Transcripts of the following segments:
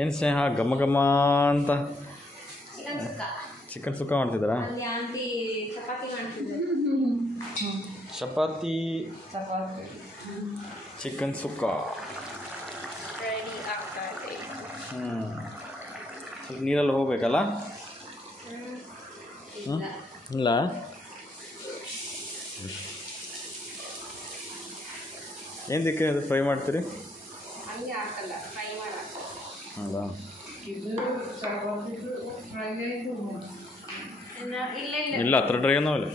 ಏನು ಸ್ನೇಹ ಘಮ ಘಮ ಅಂತ ಚಿಕನ್ ಸುಕ್ಕ ಮಾಡ್ತಿದ್ದೀರಾ? ಚಪಾತಿ ಚಿಕನ್ ಸುಕ್ಕ. ಸ್ವಲ್ಪ ನೀರಲ್ಲಿ ಹೋಗ್ಬೇಕಲ್ಲ? ಇಲ್ಲ ಏನು ದಿಕ್ಕೆ ಅದು ಫ್ರೈ ಮಾಡ್ತೀರಿ? ಹೌದಾ? ಇಲ್ಲ ಹತ್ರ ಡ್ರೈ ಅನ್ನೋ ಇಲ್ಲ.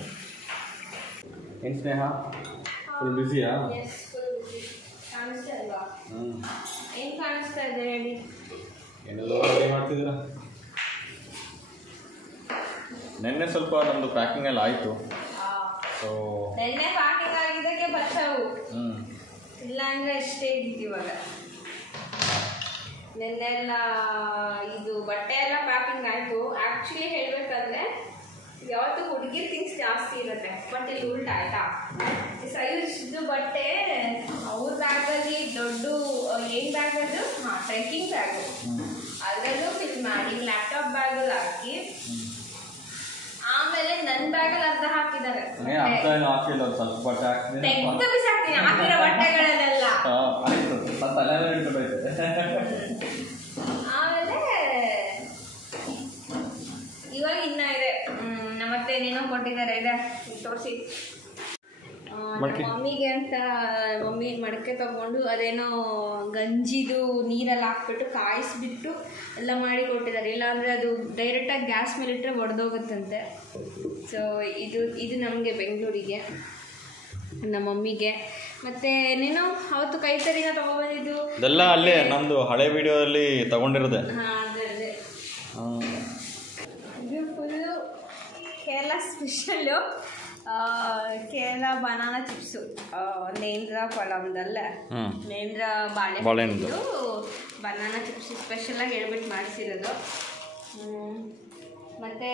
ಏನು ಸ್ನೇಹ ಫುಲ್ ಬ್ಯುಸಿಯಾ? ಏನೆಲ್ಲ ರೆಡಿ ಮಾಡ್ತಿದ್ದೀರಾ? ನೆನ್ನೆ ಸ್ವಲ್ಪ ನಮ್ಮದು ಪ್ಯಾಕಿಂಗ್ ಎಲ್ಲ ಆಯಿತು. ಸೊ ನೆನ್ನೆ ಪ್ಯಾಕಿಂಗ್ ಆಗಿದ್ದಕ್ಕೆ ಬಚ್ಚಾವು. ಇಲ್ಲ ಅಂದರೆ ಎಷ್ಟೇ ಇದ್ದಿತ್ತು ಇವಾಗ. ನೆನ್ನೆಲ್ಲ ಇದು ಬಟ್ಟೆ ಎಲ್ಲ ಪ್ಯಾಕಿಂಗ್ ಆಯಿತು. ಆ್ಯಕ್ಚುಲಿ ಹೇಳಬೇಕಂದ್ರೆ ಯಾವತ್ತು ಹುಡುಗಿರ್ ಥಿಂಗ್ಸ್ ಜಾಸ್ತಿ ಇರುತ್ತೆ, ಬಟ್ ಇಲ್ಲಿ ಉಲ್ಟಾ ಆಯ್ತಾ. ಸೈಜ್ದು ಬಟ್ಟೆ ಅವ್ರ ಬ್ಯಾಗಲ್ಲಿ ದೊಡ್ಡ ಏನು ಬ್ಯಾಗ್ ಅದು? ಟ್ರೆಕ್ಕಿಂಗ್ ಬ್ಯಾಗು, ಅದರಲ್ಲೂ ಫಿಲ್ ಮಾಡಿ ಲ್ಯಾಪ್ಟಾಪ್ ಬ್ಯಾಗಲ್ಲಿ ಹಾಕಿ, ಆಮೇಲೆ ನನ್ನ ಬ್ಯಾಗಲ್ಲಿ ಅರ್ಧ ಹಾಕಿದ್ದಾರೆ. ತೆಗೆದು ಬಿಸಾಕ್ತೀನಿ ಹಾಕಿರೋ ಬಟ್ಟೆಗಳನ್ನೆಲ್ಲ. ಆಮೇಲೆ ಇವಾಗ ಇನ್ನ ಇದೆ, ಮತ್ತೆ ಏನೇನೋ ಕೊಟ್ಟಿದ್ದಾರೆ. ಇದೆ ತೋರಿಸಿ. ಮಮ್ಮಿಗೆ ಅಂತ ಮಮ್ಮಿ ಮಡಕೆ ತಗೊಂಡು ಅದೇನೋ ಗಂಜಿದು ನೀರಲ್ಲಿ ಹಾಕ್ಬಿಟ್ಟು ಕಾಯಿಸ್ಬಿಟ್ಟು ಎಲ್ಲ ಮಾಡಿ ಕೊಟ್ಟಿದ್ದಾರೆ. ಇಲ್ಲಾಂದರೆ ಅದು ಡೈರೆಕ್ಟಾಗಿ ಗ್ಯಾಸ್ ಮೇಲೆ ಇಟ್ಟರೆ ಒಡೆದೋಗುತ್ತಂತೆ. ಸೊ ಇದು ನಮಗೆ ಬೆಂಗಳೂರಿಗೆ, ನಮ್ಮ ಮಮ್ಮಿಗೆ. ಮತ್ತು ಏನೇನೋ ಅವತ್ತು ಕೈತರಿನ ತೊಗೊಬಂದಿದ್ದು ಅದೆಲ್ಲ ಅಲ್ಲೇ ನಮ್ಮದು ಹಳೆ ವಿಡಿಯೋದಲ್ಲಿ ತಗೊಂಡಿರೋದೆ. ಹಾಂ ಅದೇ ಇದು full Kerala special. Kerala banana chips, ನೇಂದ್ರ ಪಳಮ್ದಲ್ಲ, ನೇಂದ್ರ ಬಾಳೆಹಣ್ಣು ಬನಾನಾ ಚಿಪ್ಸ್ ಸ್ಪೆಷಲಾಗಿ ಹೇಳ್ಬಿಟ್ಟು ಮಾಡಿಸಿರೋದು. ಮತ್ತು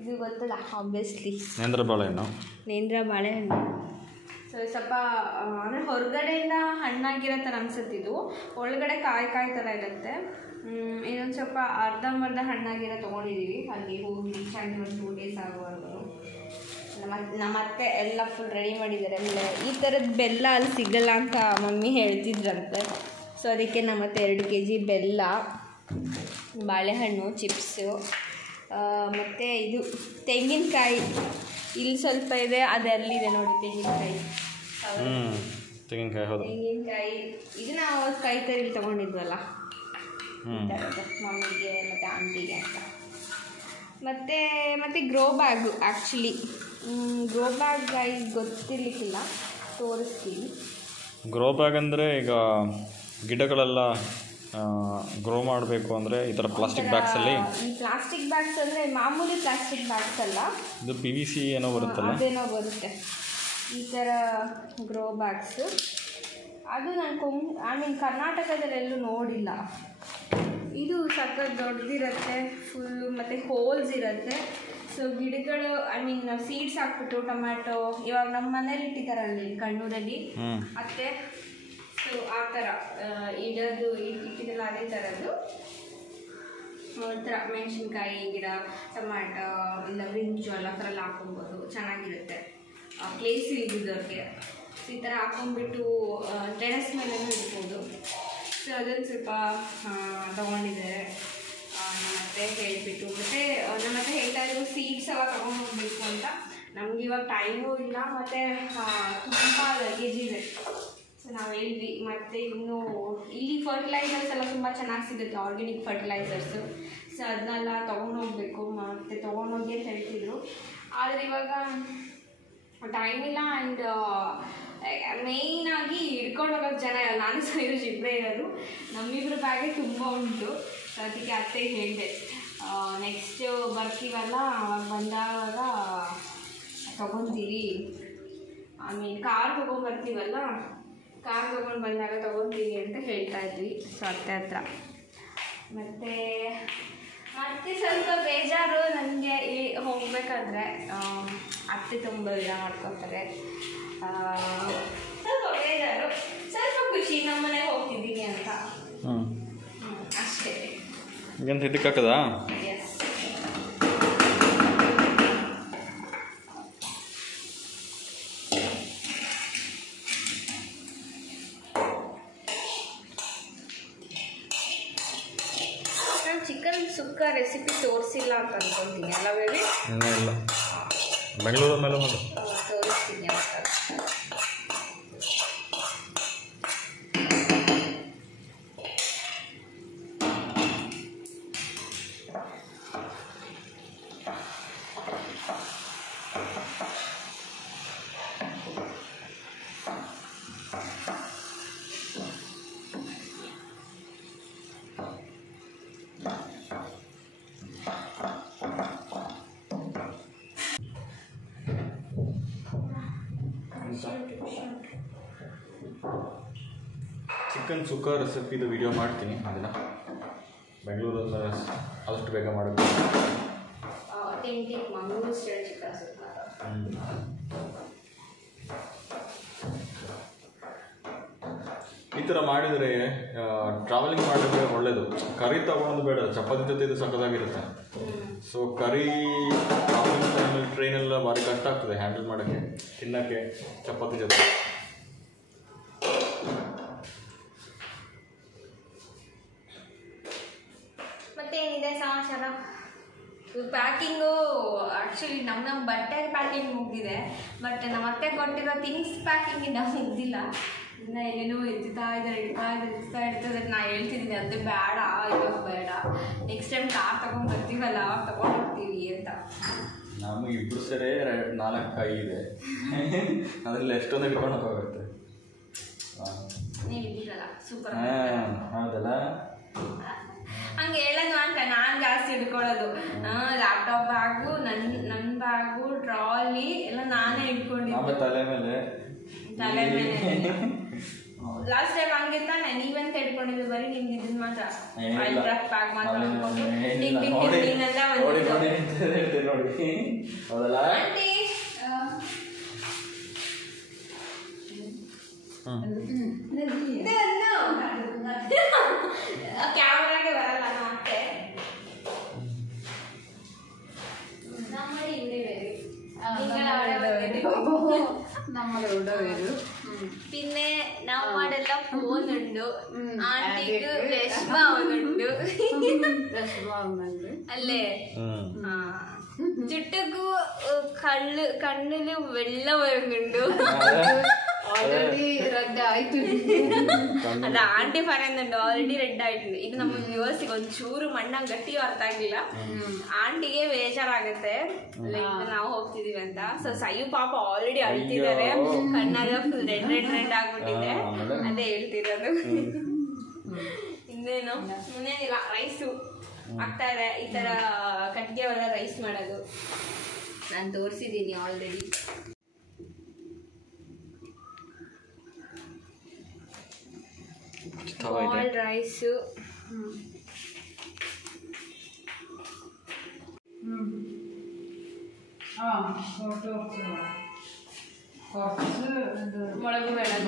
ಇದು ಗೊತ್ತಲ್ಲ ಆಬ್ವಿಯಸ್ಲಿ ನೇಂದ್ರ ಬಾಳೆಹಣ್ಣು. ಸೊ ಸ್ವಲ್ಪ ಅಂದರೆ ಹೊರಗಡೆಯಿಂದ ಹಣ್ಣಾಗಿರೋ ಥರ ಅನ್ಸುತ್ತಿದ್ದು, ಒಳಗಡೆ ಕಾಯಿ ಥರ ಇರುತ್ತೆ. ಇನ್ನೊಂದು ಸ್ವಲ್ಪ ಅರ್ಧಂಬರ್ಧ ಹಣ್ಣಾಗಿರೋ ತೊಗೊಂಡಿದ್ದೀವಿ. ಅಲ್ಲಿ ಹೋಗಿ ರೀಚ್ ಆಗಿ ಒಂದು 2 days ಆಗುವವರೆಗೂ ನಮ್ಮ ಅತ್ತೆ ಎಲ್ಲ ಫುಲ್ ರೆಡಿ ಮಾಡಿದ್ದಾರೆ. ಆಮೇಲೆ ಈ ಥರದ್ದು ಬೆಲ್ಲ ಅಲ್ಲಿ ಸಿಗಲ್ಲ ಅಂತ ಮಮ್ಮಿ ಹೇಳ್ತಿದ್ರಂತೆ. ಸೊ ಅದಕ್ಕೆ ನಮ್ಮ ಅತ್ತೆ 2 kg ಬೆಲ್ಲ, ಬಾಳೆಹಣ್ಣು, ಚಿಪ್ಸು, ಮತ್ತು ಇದು ತೆಂಗಿನಕಾಯಿ ಇಲ್ಲಿ ಸ್ವಲ್ಪ ಇದೆ, ಅದೆಲ್ಲಿದೆ ನೋಡಿ ತೆಂಗಿನಕಾಯಿ. ಇದು ನಾವು ಕೈತರಿಲಿ ತೊಗೊಂಡಿದ್ವಲ್ಲ ಮಮ್ಮಿಗೆ ಮತ್ತು ಆಂಟಿಗೆ ಅಂತ. ಮತ್ತು grow bag, actually grow bag guys ಗೊತ್ತಿರಲಿಕ್ಕಿಲ್ಲ, ತೋರಿಸ್ತೀವಿ. ಗ್ರೋ ಬ್ಯಾಗ್ ಅಂದರೆ ಈಗ ಗಿಡಗಳೆಲ್ಲ ಗ್ರೋ ಮಾಡಬೇಕು ಅಂದರೆ ಈ ಥರ ಪ್ಲಾಸ್ಟಿಕ್ ಬ್ಯಾಗ್ಸಲ್ಲಿ. ಈ ಪ್ಲಾಸ್ಟಿಕ್ ಬ್ಯಾಗ್ಸ್ ಅಂದರೆ ಮಾಮೂಲಿ ಪ್ಲಾಸ್ಟಿಕ್ ಬ್ಯಾಗ್ಸ್ ಅಲ್ಲ, ಇದು PVC ಏನೋ ಬರುತ್ತಲ್ಲ, ಅದೇನೋ ಬರುತ್ತೆ ಈ ಥರ ಗ್ರೋ ಬ್ಯಾಗ್ಸು. ಅದು ನಾನು ಕರ್ನಾಟಕದಲ್ಲೆಲ್ಲೂ ನೋಡಿಲ್ಲ. ಇದು ಸಖತ್ ದೊಡ್ಡದಿರುತ್ತೆ ಫುಲ್ಲು, ಮತ್ತು ಹೋಲ್ಸ್ ಇರುತ್ತೆ. ಸೊ ಗಿಡಗಳು ಸೀಡ್ಸ್ ಹಾಕ್ಬಿಟ್ಟು ಟೊಮ್ಯಾಟೊ ಇವಾಗ ನಮ್ಮ ಮನೇಲಿ ಇಟ್ಟಿದ್ದಾರಲ್ಲಿ ಕಣ್ಣೂರಲ್ಲಿ ಅತ್ತೆ. ಸೊ ಆ ಥರ ಇಟ್ಟಿದ್ದಲ್ಲ ಅದೇ ಥರದ್ದು ಒಂಥರ ಮೆಣಸಿನ್ಕಾಯಿ ಗಿಡ, ಟೊಮ್ಯಾಟೊ ಇಲ್ಲ ಬ್ರಿಂಜು ಎಲ್ಲ ಥರ ಎಲ್ಲ ಹಾಕೊಬೋದು, ಚೆನ್ನಾಗಿರುತ್ತೆ. ಪ್ಲೇಸ್ ಇಲ್ದಿದ್ದವ್ರಿಗೆ ಸೊ ಈ ಥರ ಹಾಕೊಂಡ್ಬಿಟ್ಟು ಟೆರೆಸ್ ಮೇಲೂ ಇಡ್ಬೋದು. ಸೊ ಅದನ್ನು ಸ್ವಲ್ಪ ತೊಗೊಂಡಿದ್ದಾರೆ ನಮ್ಮತ್ತೆ ಹೇಳಿಬಿಟ್ಟು. ಮತ್ತು ನಮ್ಮತ್ತೆ ಹೇಳ್ತಾ ಇದ್ರು ಸೀಡ್ಸ್ ಎಲ್ಲ ತೊಗೊಂಡೋಗ್ಬೇಕು ಅಂತ. ನಮ್ಗೆ ಇವಾಗ ಟೈಮೂ ಇಲ್ಲ, ಮತ್ತು ತುಂಬ ಲಗೇಜ್ ಇದೆ. ಸೊ ನಾವು ಹೇಳಿದ್ವಿ. ಮತ್ತು ಇನ್ನೂ ಇಲ್ಲಿ ಫರ್ಟಿಲೈಸರ್ಸ್ ಎಲ್ಲ ತುಂಬ ಚೆನ್ನಾಗಿ ಸಿಗುತ್ತೆ, ಆರ್ಗ್ಯಾನಿಕ್ ಫರ್ಟಿಲೈಸರ್ಸು. ಸೊ ಅದನ್ನೆಲ್ಲ ತೊಗೊಂಡೋಗ್ಬೇಕು, ಮತ್ತು ತೊಗೊಂಡೋಗಿ ಅಂತ ಹೇಳ್ತಿದ್ರು. ಆದರೆ ಇವಾಗ ಟೈಮ್ ಇಲ್ಲ. ಆ್ಯಂಡ್ ಮೇಯ್ನಾಗಿ ಹಿಡ್ಕೊಂಡು ಹೋಗೋದು ಜನ ಇಲ್ಲ. ನಾನು ಸೈಯೂಜ್ ಇಬ್ಬರೇ ಇರೋದು, ನಮ್ಮಿಬ್ಬರು ಬ್ಯಾಗೇ ತುಂಬ ಉಂಟು. ಅದಕ್ಕೆ ಅತ್ತೆ ಹೇಳಿದೆ ನೆಕ್ಸ್ಟ್ ಬರ್ತೀವಲ್ಲ ಅವಾಗ ಬಂದಾಗ ತೊಗೊತೀವಿ. ಕಾರ್ ತೊಗೊಂಡ್ಬರ್ತೀವಲ್ಲ, ಕಾರ್ ತೊಗೊಂಡು ಬಂದಾಗ ತೊಗೊತೀವಿ ಅಂತ ಹೇಳ್ತಾ ಇದ್ವಿ. ಸೊ ಅತ್ತೆ ಹತ್ರ. ಮತ್ತು ಮತ್ತೆ ಸ್ವಲ್ಪ ಬೇಜಾರು ನನಗೆ ಹೋಗ್ಬೇಕಾದ್ರೆ ಅತ್ತೆ ತುಂಬ ವಿಡ ಮಾಡ್ಕೊತಾರೆ. ಸ್ವಲ್ಪ ಬೇಜಾರು, ಸ್ವಲ್ಪ ಖುಷಿ ನಮ್ಮನೆ ಹೋಗ್ತಿದ್ದೀನಿ ಅಂತ. ಅಷ್ಟೇ. ಈಗಂತ ಇದಕ್ಕಾಕದಾ? ಎಸ್. ಚಿಕನ್ ಸುಕ್ಕ ರೆಸಿಪಿ ತೋರಿಸಿಲ್ಲ ಅಂತ ಅನ್ಕೊಂತೀನಿ ಅಲ್ಲ ಬೇಬಿ? ಇಲ್ಲ, ಬೆಂಗಳೂರು ಮೇಲೆ ತೋರಿಸ್ತೀನಿ ಅಂತ. ಚಿಕನ್ ಸುಕ್ಕ ರೆಸಿಪಿದು ವಿಡಿಯೋ ಮಾಡ್ತೀನಿ. ಅದನ್ನು ಬೆಂಗಳೂರಲ್ಲಿ ಆದಷ್ಟು ಬೇಗ ಮಾಡಬೇಕು. ಮಂಗಳೂರು ಸ್ಟೈಲ್ ಚಿಕನ್ ಸುಕ್ಕ. ಈ ಥರ ಮಾಡಿದರೆ ಟ್ರಾವೆಲಿಂಗ್ ಮಾಡಿದ್ರೆ ಒಳ್ಳೆಯದು. ಕರಿ ತಗೊಳೋದು ಬೇಡ, ಚಪಾತಿ ಜೊತೆ ಇದು ಸಕ್ಕದಾಗಿರುತ್ತೆ. ಸೊ ಕರಿ ಟ್ರಾವೆಲಿಂಗ್ ಟೈಮಲ್ಲಿ ಟ್ರೈನೆಲ್ಲ ಭಾರಿ ಕಷ್ಟ ಆಗ್ತದೆ ಹ್ಯಾಂಡಲ್ ಮಾಡೋಕ್ಕೆ, ತಿನ್ನೋಕ್ಕೆ ಚಪಾತಿ ಜೊತೆ. ಮತ್ತೇನಿದೆ ಸಮಾಚಾರ? ಪ್ಯಾಕಿಂಗು ಆ್ಯಕ್ಚುಲಿ ನಮ್ಮ ಬಟ್ಟೆ ಪ್ಯಾಕಿಂಗ್ ಮುಗಿದಿದೆ, ಬಟ್ ನಮ್ಮ ಅತ್ತೆ ಕೊಟ್ಟಿರೋ ಥಿಂಗ್ಸ್ ಪ್ಯಾಕಿಂಗ್ ಇನ್ನೂ ಮುಗ್ದಿಲ್ಲ. ಇನ್ನು ಏನೇನೋ ಇರ್ತಾ ಇರ್ತದೆ. ನಾನು ಹೇಳ್ತಿದ್ದೀನಿ ಅದೇ ಬೇಡ, ಇವಾಗ ಬೇಡ, ನೆಕ್ಸ್ಟ್ ಟೈಮ್ ಕಾರ್ ತೊಗೊಂಡು ಬರ್ತೀವಲ್ಲ ಅವಾಗ ತೊಗೊಂಡು ಹೋಗ್ತೀವಿ ಅಂತ. ನಮಗೆ ಇಬ್ಬರು ಸೇರಿ 4 ಇದೆ, ಅದರಲ್ಲಿ ಎಷ್ಟೊಂದು ಇಟ್ಕೊಂಡು ಹೋಗುತ್ತೆ. ನೀವು ಇದ್ದೀರಲ್ಲ ಸೂಪರ್. ಹೌದಲ್ಲ, ಹಂಗೆ ಹೇಳೋದು ಅಂತ ನಾನು ಜಾಸ್ತಿ ಹಿಡ್ಕೊಳ್ಳೋದು. ಲ್ಯಾಪ್ಟಾಪ್ ಬ್ಯಾಗು, ನನ್ನ ಬ್ಯಾಗು, ಟ್ರಾಲಿ ಎಲ್ಲ ನಾನೇ ಇಟ್ಕೊಂಡಿದ್ದೆ ತಲೆ ಮೇಲೆ. ಲಾಸ್ಟ್ ಟೈಮ್ ಹಂಗೆ ತಾನೆ ನೀವೆಂತ ಇಟ್ಕೊಂಡಿದ್ದು? ಬರೀ ನಿಮ್ಗೆ ಇದನ್ನ ಮಾತ್ರ ಬ್ಯಾಗ್ ಮಾತ್ರ ಅನ್ಕೊಂಡು ಕ್ಯಾಮ್ರಾಗೆ ಬರಲ್ಲ ಮತ್ತೆ. പിന്നെ നമ്മളെല്ലാം പോകുന്നുണ്ട്. ആന്റിക്ക് വിഷമാവുന്നുണ്ട് അല്ലേ? ചുട്ടക്ക് കണ്ണില് വെള്ളം വരുന്നുണ്ട്. അത് ആന്റി പറയുന്നുണ്ട് ಆಲ್ರೆಡಿ ರೆಡ್ ಆയിട്ടുണ്ട്. ಇದು ನಮ್ಮ ವ್ಯೂವರ್ಸಿಗೆ ಒಂಚೂರು ಮಣ್ಣಂಗ್ ಗಟ್ಟಿ ಅರ್ಥ ಆಗಿಲ್ಲ. ಆಂಟಿಗೆ ಬೇಜಾರಾಗುತ್ತೆ ಲೈಕ್ ನಾವು ಹೋಗ್ತಿದೀವಿ ಅಂತ. ಸೊ ಸಯ್ಯು ಪಾಪ ಆಲ್ರೆಡಿ ಅಳ್ತಿದ್ದಾರೆ, ಕಣ್ಣಾಗ ಫುಲ್ ರೆಡ್ ಆಗ್ಬಿಟ್ಟಿದೆ. ಅದೇ ಹೇಳ್ತಿರೋದು. ಇನ್ನೇನು ಇನ್ನೇನಿಲ್ಲ, ರೈಸು ಆಗ್ತಾ ಇದೆ. ಈ ತರ ಕಟ್ಟಿಗೆ ಒಳ್ಳೆ ರೈಸ್ ಮಾಡೋದು ನಾನು ತೋರಿಸಿದ್ದೀನಿ ಆಲ್ರೆಡಿ. ಬಾಯ್ಲ್ಡ್ ರೈಸು, മുളക് വേണം.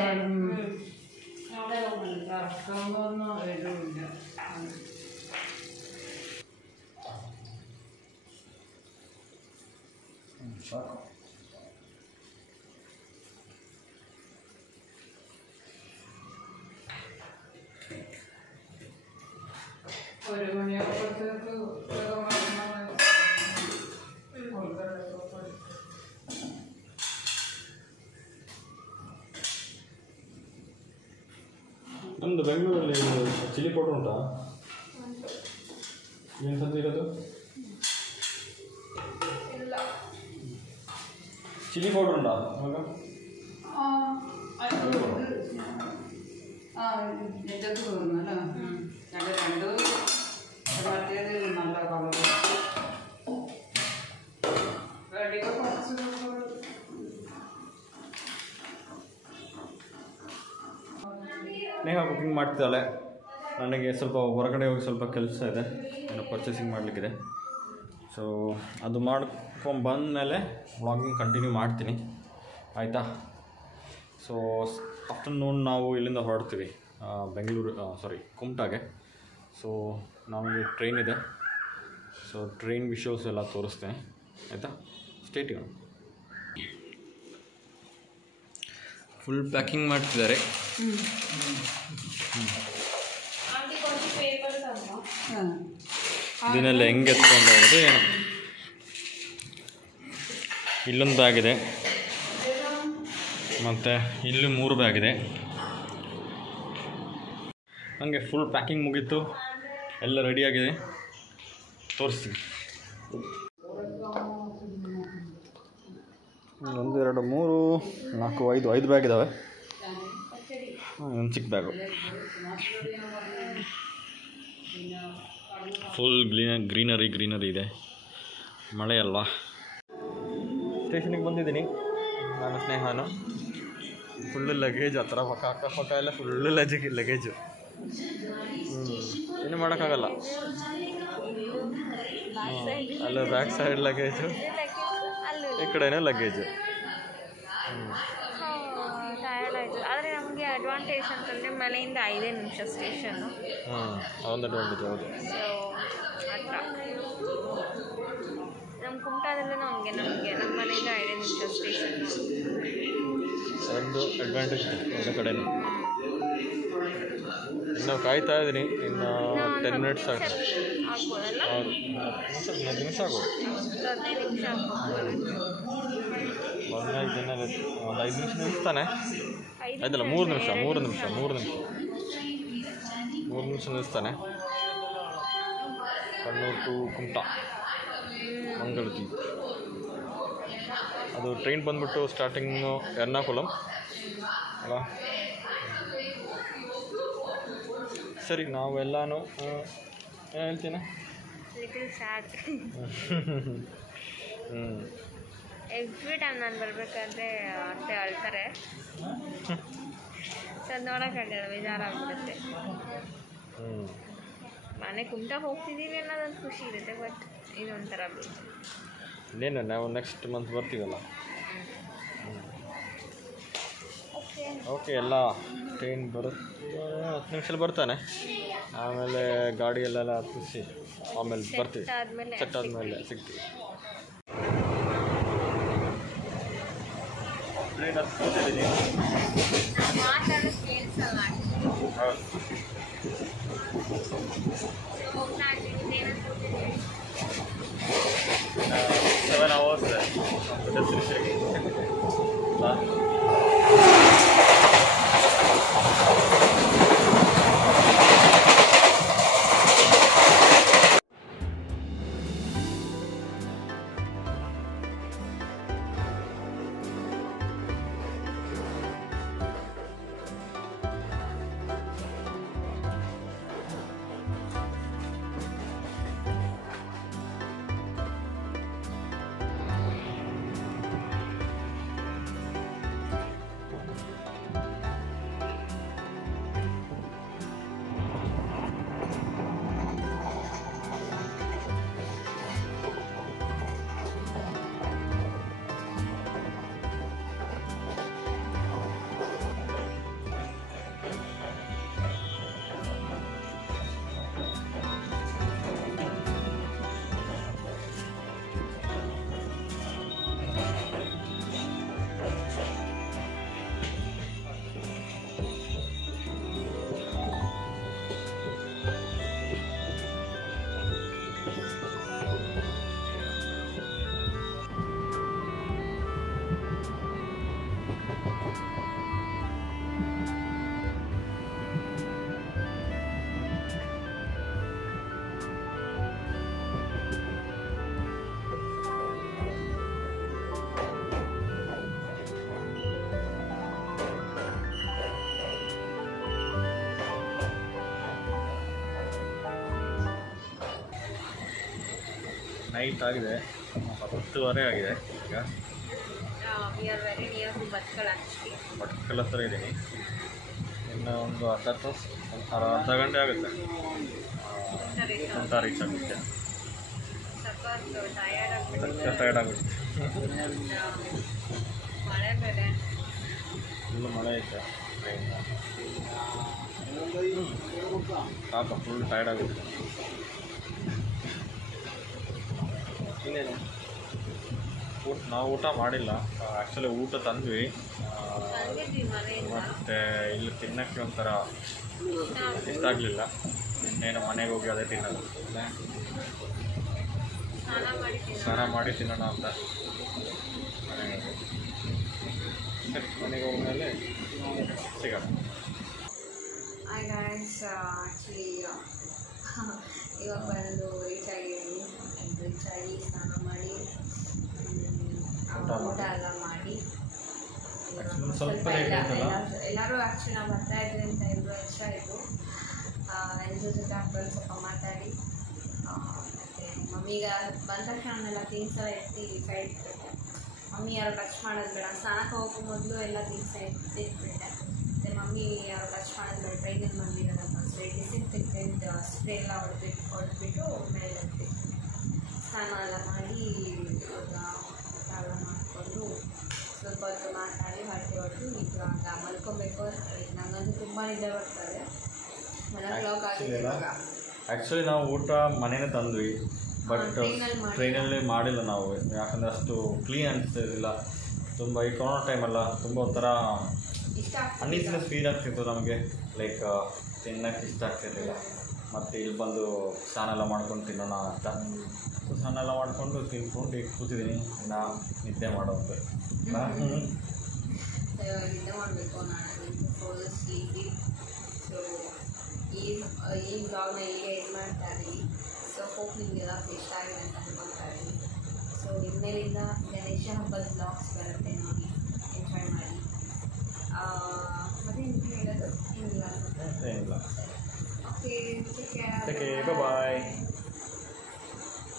ഒരു മണിയാകുമ്പോഴത്തേക്ക് ನಮ್ಮದು ಬೆಂಗಳೂರಲ್ಲಿ ಚಿಲ್ಲಿ ಪೌಡರ್ ಉಂಟಾ? ಏನು ತಂದು ಇರೋದು? ಚಿಲ್ಲಿ ಪೌಡರ್ ಉಂಟಾ ಇವಾಗ? ഇതൊക്കെ തോന്നുന്നല്ലോ. രണ്ട് മറ്റേത് നല്ല കളർ ಸ್ನೇಹ ಕುಕಿಂಗ್ ಮಾಡ್ತಿದ್ದಾಳೆ. ನನಗೆ ಸ್ವಲ್ಪ ಹೊರಗಡೆ ಹೋಗಿ ಸ್ವಲ್ಪ ಕೆಲಸ ಇದೆ. ಇನ್ನು ಪರ್ಚೇಸಿಂಗ್ ಮಾಡಲಿಕ್ಕಿದೆ. ಸೊ ಅದು ಮಾಡ್ಕೊಂಬಂದಮೇಲೆ ವ್ಲಾಗಿಂಗ್ ಕಂಟಿನ್ಯೂ ಮಾಡ್ತೀನಿ, ಆಯಿತಾ? ಸೊ ಆಫ್ಟರ್ನೂನ್ ನಾವು ಇಲ್ಲಿಂದ ಹೊರಡ್ತೀವಿ ಕುಮ್ಟಾಗೆ. ಸೊ ನಮಗೆ ಟ್ರೈನ್ ಇದೆ. ಸೊ ಟ್ರೈನ್ ವಿಷುವಲ್ಸ್ ಎಲ್ಲ ತೋರಿಸ್ತೇನೆ, ಆಯಿತಾ? Stay tune. ಫುಲ್ ಪ್ಯಾಕಿಂಗ್ ಮಾಡ್ತಿದ್ದಾರೆ. ಇದನ್ನೆಲ್ಲ ಹೆಂಗೆ ಎತ್ಕೊಂಡು ಹೋಗೋದು ಏನು. ಇಲ್ಲೊಂದು ಬ್ಯಾಗ್ ಇದೆ, ಮತ್ತು ಇಲ್ಲಿ 3 ಬ್ಯಾಗ್ ಇದೆ. ಹಾಗೆ ಫುಲ್ ಪ್ಯಾಕಿಂಗ್ ಮುಗೀತು, ಎಲ್ಲ ರೆಡಿಯಾಗಿದೆ, ತೋರಿಸ್ತೀನಿ. 1 2 3 4 5 ಬ್ಯಾಗ್ ಇದ್ದಾವೆ. ಒಂದು ಚಿಕ್ಕ ಬ್ಯಾಗು. ಫುಲ್ ಗ್ರೀನರಿ ಇದೆ, ಮಳೆ ಅಲ್ವಾ. ಸ್ಟೇಷನಿಗೆ ಬಂದಿದ್ದೀನಿ ನಾನು, ಸ್ನೇಹಾನು. ಫುಲ್ಲು ಲಗೇಜ್, ಆ ಥರ ಅಕ್ಕಪಕ್ಕ ಎಲ್ಲ ಫುಲ್ಲು ಲಗೇಜು. ಏನು ಮಾಡೋಕ್ಕಾಗಲ್ಲ. ಅಲ್ಲ ಬ್ಯಾಕ್ ಸೈಡ್ ಲಗೇಜು, ಈ ಕಡೆನೇ ಲಗೇಜು. ಆದರೆ ನಮಗೆ ಅಡ್ವಾಂಟೇಜ್ ಅಂತಂದರೆ ಮನೆಯಿಂದ 5 ನಿಮಿಷ ಸ್ಟೇಷನ್ನು. ಒಂದು ಅಡ್ವಾಂಟೇಜ್, ಹೌದು. ಸೊ ಹತ್ರ ನಮ್ಮ ಕುಮಟಾದಲ್ಲೂ ನಮಗೆ ನಮ್ಮ ಮನೆಯಿಂದ 5 ನಿಮಿಷ ಸ್ಟೇಷನ್ನು. ಒಂದು ಅಡ್ವಾಂಟೇಜ್ ಒಂದು ಕಡೆನೂ. ಇನ್ನು ಕಾಯ್ತಾ ಇದ್ದೀನಿ, ಇನ್ನು 10 ಮಿನಿಟ್ಸ್ ಆಗ್ಬೋದು. ಹೌದು, 15 ನಿಮಿಷ ಆಗ್ಬೋದು. 15 ನಿಮಿಷ ಒಂದು 5 ನಿಮಿಷ ನಿಲ್ಲಿಸ್ತಾನೆ. ಆಯ್ತಲ್ಲ, 3 ನಿಮಿಷ ನಿಲ್ಲಿಸ್ತಾನೆ. ಕಣ್ಣೂರು ಟು ಕುಮ್ಟಾ ಮಂಗಳೂರು. ಅದು ಟ್ರೈನ್ ಬಂದ್ಬಿಟ್ಟು ಸ್ಟಾರ್ಟಿಂಗು ಎರ್ನಾಕುಲಂ ಅಲ್ಲ. ಸರಿ, ನಾವೆಲ್ಲನೂ ಏನು ಹೇಳ್ತೀನಿ, ಎವ್ರಿ ಟೈಮ್ ನಾನು ಬರಬೇಕಾದ್ರೆ ಅತ್ತೆ ಅಳ್ತಾರೆ. ಸೊ ನೋಡೋಕ್ಕಾಗಲ್ಲ, ಬೇಜಾರಾಗ್ಬಿಡುತ್ತೆ. ಮನೆ ಕುಮಟಾ ಹೋಗ್ತಿದ್ದೀವಿ ಅನ್ನೋದೊಂದು ಖುಷಿ ಇರುತ್ತೆ, ಬಟ್ ಇದೊಂಥರ ಇನ್ನೇನು ನಾವು ನೆಕ್ಸ್ಟ್ ಮಂತ್ ಬರ್ತೀವಲ್ಲ. ಓಕೆ, ಎಲ್ಲ ಟ್ರೈನ್ ಬರುತ್ತೆ, 10 ನಿಮಿಷದಲ್ಲಿ ಬರ್ತಾನೆ. ಆಮೇಲೆ ಗಾಡಿ ಎಲ್ಲ ಹತ್ತಿಸಿ ಆಮೇಲೆ ಬರ್ತೀವಿ. ಸೆಟ್ ಆದಮೇಲೆ ಸಿಗ್ತೀವಿ. ಟ್ರೈನ್ ಹತ್ತಿದ್ದೀನಿ. ಹೌದು, 7 hours destination. ನೈಟ್ ಆಗಿದೆ, 10:30 ಆಗಿದೆ ಈಗ. ಭಟ್ಕಳ ಹತ್ರ ಇದ್ದೀನಿ. ಇನ್ನು ಒಂದು ಅರ್ಧ ಗಂಟೆ ಆಗುತ್ತೆ ಕುಮಟಾ ರೀಚ್ ಆಗುತ್ತೆ. ಟಯರ್ಡ್ ಆಗುತ್ತೆ. ಮಳೆ ಬೇರೆ ಫುಲ್ ಮಳೆ ಐತೆ. ಪಾಪ ಫುಲ್ ಟಯರ್ಡ್ ಆಗುತ್ತೆ. ಇನ್ನೇನು ನಾವು ಊಟ ಮಾಡಿಲ್ಲ. ಆ್ಯಕ್ಚುಲಿ ಊಟ ತಂದ್ವಿ, ಮತ್ತು ಇಲ್ಲಿ ತಿನ್ನೋಕ್ಕೆ ಒಂಥರ ಇಷ್ಟ ಆಗಲಿಲ್ಲ. ಇನ್ನೇನು ಮನೆಗೆ ಹೋಗಿ ಅದೇ ತಿನ್ನೋದು, ಸ್ನಾನ ಮಾಡಿ ತಿನ್ನೋಣ ಅಂತ ಮನೆಗೆ ಹೋಗಿ. ಸರಿ, ಮನೆಗೆ ಹೋದ್ಮೇಲೆ ಸಿಗೋಣ. ಹಾಯ್ ಗಾಯ್ಸ್, ಆ್ಯಕ್ಚುಲಿ ಇವಾಗ ಬಂದು ರೀಚ್ ಆಗಿ ಸ್ನಾನ ಮಾಡಿ ಊಟ ಎಲ್ಲ ಮಾಡಿ ಸ್ವಲ್ಪ ಲೇಟ್ ಆಯ್ತಲ್ಲ. ಎಲ್ಲರೂ ಆ್ಯಕ್ಚುಲಿ ನಾವು ಬರ್ತಾ ಇದ್ವಿ ಅಂತ 2 ವರ್ಷ ಆಯಿತು. ಎಲ್ಲರ ಜೊತೆ ಹಾಕೊಂಡು ಸ್ವಲ್ಪ ಮಾತಾಡಿ, ಮತ್ತು ಮಮ್ಮಿಗೆ ಬಂದ ತಕ್ಷಣ ಥಿಂಗ್ಸ್ ಎಲ್ಲ ಎತ್ತಿ ಸೈಡ್ ಇಟ್ಬಿಟ್ಟೆ. ಮಮ್ಮಿ ಯಾರು ಟಚ್ ಮಾಡೋದು ಬೇಡ, ಸ್ನಾನಕ್ಕೆ ಹೋಗೋ ಮೊದಲು ಎಲ್ಲ ಥಿಂಗ್ಸ್ ಎತ್ತಿಟ್ಬಿಟ್ಟೆ. ಮತ್ತು ಮಮ್ಮಿ ಯಾರು ಟಚ್ ಮಾಡೋದು ಬೇಡ, ಟ್ರೈನಲ್ಲಿ ಬಂದಿರೋದಪ್ಪ ಡಿಸಿನ್ಫೆಕ್ಟೆಂಟ್ ಸ್ಪ್ರೇ ಎಲ್ಲ ಹೊಡೆದ್ಬಿಟ್ಟು ಮೇಲೆ ಹತ್ತಿ ಸ್ನಾನ ಎಲ್ಲ ಮಾಡಿ ಇವಾಗ ಎಲ್ಲ ಮಾಡಿಕೊಂಡು ಸ್ವಲ್ಪ ಹೊತ್ತು ಮಾತಾಡಿ ಹೊರಟು ಇವಾಗ ಮಲ್ಕೊಬೇಕು. ನನಗಂತೂ ತುಂಬ ನಿದ್ದೆ ಬರ್ತದೆ. ಕ್ಲಾಕ್ ಆಗಿದೆ ಇವಾಗ. ಆ್ಯಕ್ಚುಲಿ ನಾವು ಊಟ ಮನೇನೇ ತಂದ್ವಿ, ಬಟ್ ಟ್ರೈನಲ್ಲಿ ಮಾಡಿಲ್ಲ ನಾವು. ಯಾಕಂದರೆ ಅಷ್ಟು ಕ್ಲೀನ್ ಅನಿಸ್ತಿರಲಿಲ್ಲ. ತುಂಬ ಈ ಕೊರೋನಾ ಟೈಮಲ್ಲ ತುಂಬ ಒಂಥರ ಅನ್ಈಸಿನೆಸ್ ಫೀಲ್ ಆಗ್ತಿತ್ತು ನಮಗೆ. ಲೈಕ್ ತಿನ್ನೋಕ್ಕೆ ಇಷ್ಟ ಆಗ್ತಿರ್ಲಿಲ್ಲ. ಮತ್ತು ಇಲ್ಲಿ ಬಂದು ಸ್ನಾನ ಎಲ್ಲ ಮಾಡ್ಕೊಂಡು ತಿನ್ನೋಣ ಅಂತ. ಸೊ ಸ್ನಾನ ಎಲ್ಲ ಮಾಡಿಕೊಂಡು ತಿನ್ಕೊಂಡು ಈಗ ಕೂತಿದ್ದೀನಿ. ಇನ್ನು ನಿದ್ದೆ ಮಾಡೋದು. ನಿದ್ದೆ ಮಾಡಬೇಕು. ನಾನು ಫುಲ್ ಸ್ಲೀಪಿ. ಸೊ ಈ ಬ್ಲಾಗ್ನ ಈಗ ಇದು ಮಾಡ್ತಾ ಇದ್ದೀನಿ. ಸೊ ಹೋಪ್ ನಿಮಗೆಲ್ಲ ಇಷ್ಟ ಆಗಿದೆ ಅಂತ ಅನ್ಕೊಳ್ತಾ ಇದ್ದೀನಿ. ಸೊ ಇನ್ಮೇಲಿಂದ ಗಣೇಶ ಹಬ್ಬದ ಬ್ಲಾಗ್ಸ್ ಬರುತ್ತೆ, ನೋಡಿ ಎಂಜಾಯ್ ಮಾಡಿ. ಮತ್ತೆ ಹೇಳೋದು ಏನಿಲ್ಲ. ಏನಿಲ್ಲ. ಓಕೆ, ಬಾಯ್.